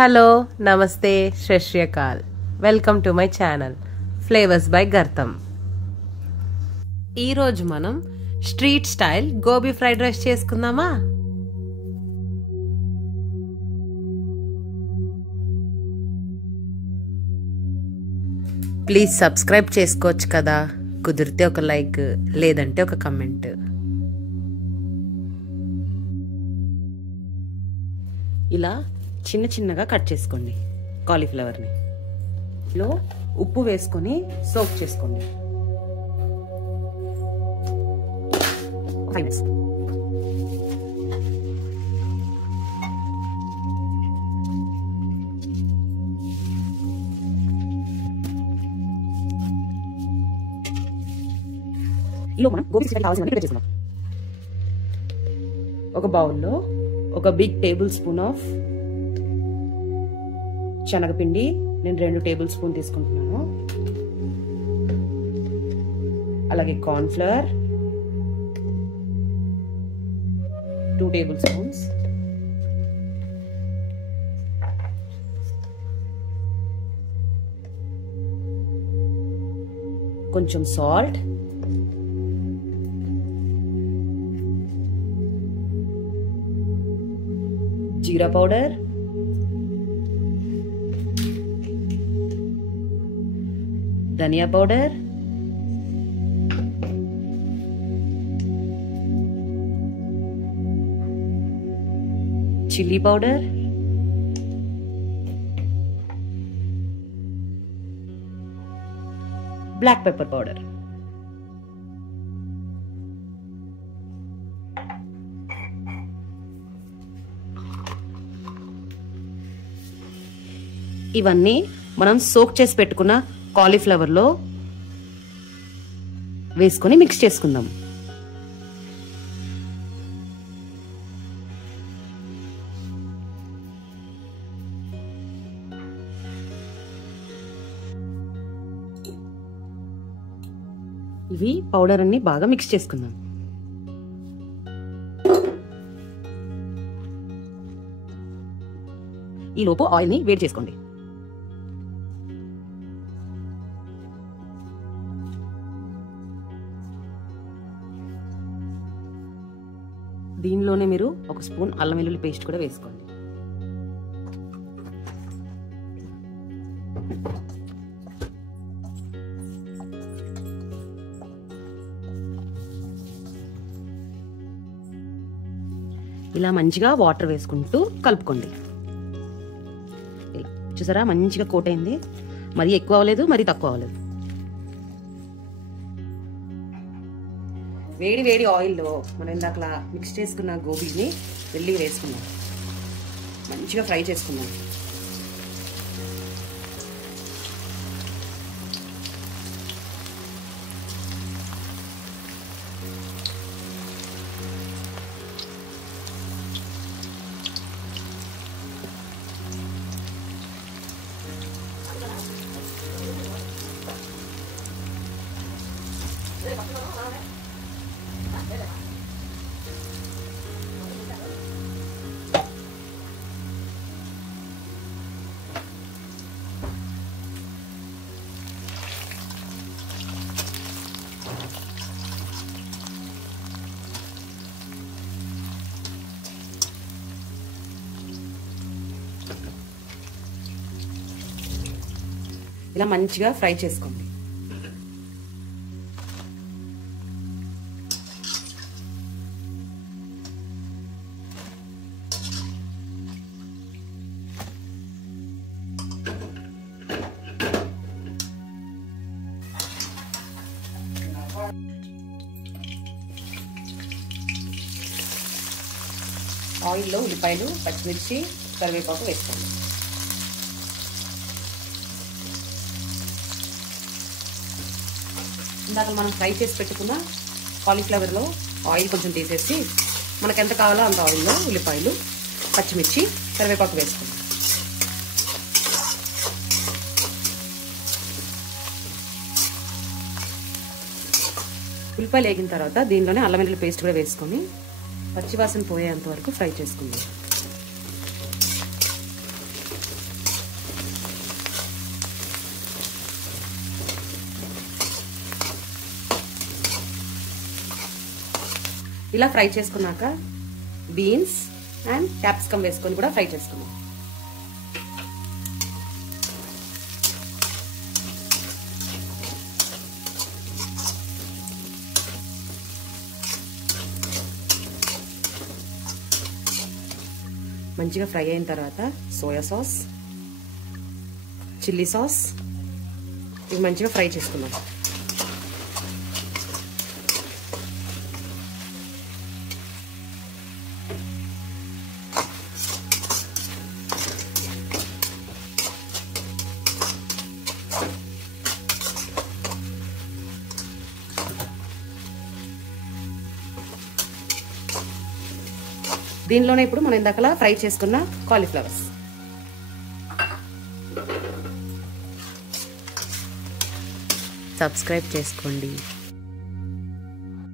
Hello నమస్తే శ్రీ శ్రీ అకాల్ welcome to my channel flavours by గర్తం. ఈరోజు మనం street style gobi fried rice చేసుకుందామా? ప్లీజ్ సబ్స్క్రైబ్ చేసుకోవచ్చు కదా, కుదిరితే ఒక లైక్ లేదంటే ఒక కమెంట్. ఇలా చిన్న చిన్నగా కట్ చేసుకోండి. కాలీఫ్లవర్ని లో ఉప్పు వేసుకొని సోక్ చేసుకోండి. ఈలో మనం గోబీ చికెన్ కావాల్సినవి ప్రిపేర్ చేసుకుందాం. ఒక బౌల్లో ఒక బిగ్ టేబుల్ స్పూన్ ఆఫ్ శనగపిండి, నేను 2 టేబుల్ స్పూన్ తీసుకుంటున్నాను. అలాగే కార్న్ ఫ్లవర్ 2 టేబుల్ స్పూన్స్, కొంచెం salt, jeera powder, dhania powder, chilli powder, black pepper powder. ఇవన్నీ మనం సోక్ చేసి పెట్టుకున్న కాలీఫ్లవర్లో వేసుకొని మిక్స్ చేసుకుందాం. ఇవి పౌడర్ అన్ని బాగా మిక్స్ చేసుకుందాం. ఈ లోపు ఆయిల్ని వేడి చేసుకోండి. దీనిలోనే మీరు 1 స్పూన్ అల్లం వెల్లుల్లి పేస్ట్ కూడా వేసుకోండి. ఇలా మంచిగా వాటర్ వేసుకుంటూ కలుపుకోండి. చూసారా, మంచిగా కోట్ అయింది. మరీ ఎక్కువ అవ్వలేదు, మరీ తక్కువ అవ్వలేదు. వేడి వేడి ఆయిల్లో మనం ఇందాకలా మిక్స్ చేసుకున్న గోబీని వెళ్ళి వేసుకుందాం. మంచిగా ఫ్రై చేసుకుందాం. ఇలా మంచిగా ఫ్రై చేసుకోండి. ఆయిల్లో ఉల్లిపాయలు, పచ్చిమిర్చి, కరివేపాకు వేసుకోండి. ఇందాక మనం ఫ్రై చేసి పెట్టుకున్న కాలీఫ్లవర్లో ఆయిల్ కొంచెం తీసేసి మనకు ఎంత కావాలో అంత ఆయిల్లో ఉల్లిపాయలు, పచ్చిమిర్చి, కరివేపాకు వేసుకోండి. ఉల్లిపాయలు వేగిన తర్వాత దీనిలోనే అల్లం వెల్లుల్లి పేస్ట్ కూడా వేసుకొని పచ్చివాసన పోయేంత వరకు ఫ్రై చేసుకుందాం. ఇలా ఫ్రై చేసుకున్నాక బీన్స్ అండ్ క్యాప్సికమ్ వేసుకొని కూడా ఫ్రై చేసుకున్నాం. మంచిగా ఫ్రై అయిన తర్వాత సోయా సాస్, చిల్లీ సాస్ ఇవి మంచిగా ఫ్రై చేసుకున్నాం. దీనిలోనే ఇప్పుడు మనం ఇందాకలా ఫ్రై చేసుకున్న కాలీఫ్లవర్స్, సబ్స్క్రైబ్ చేసుకోండి.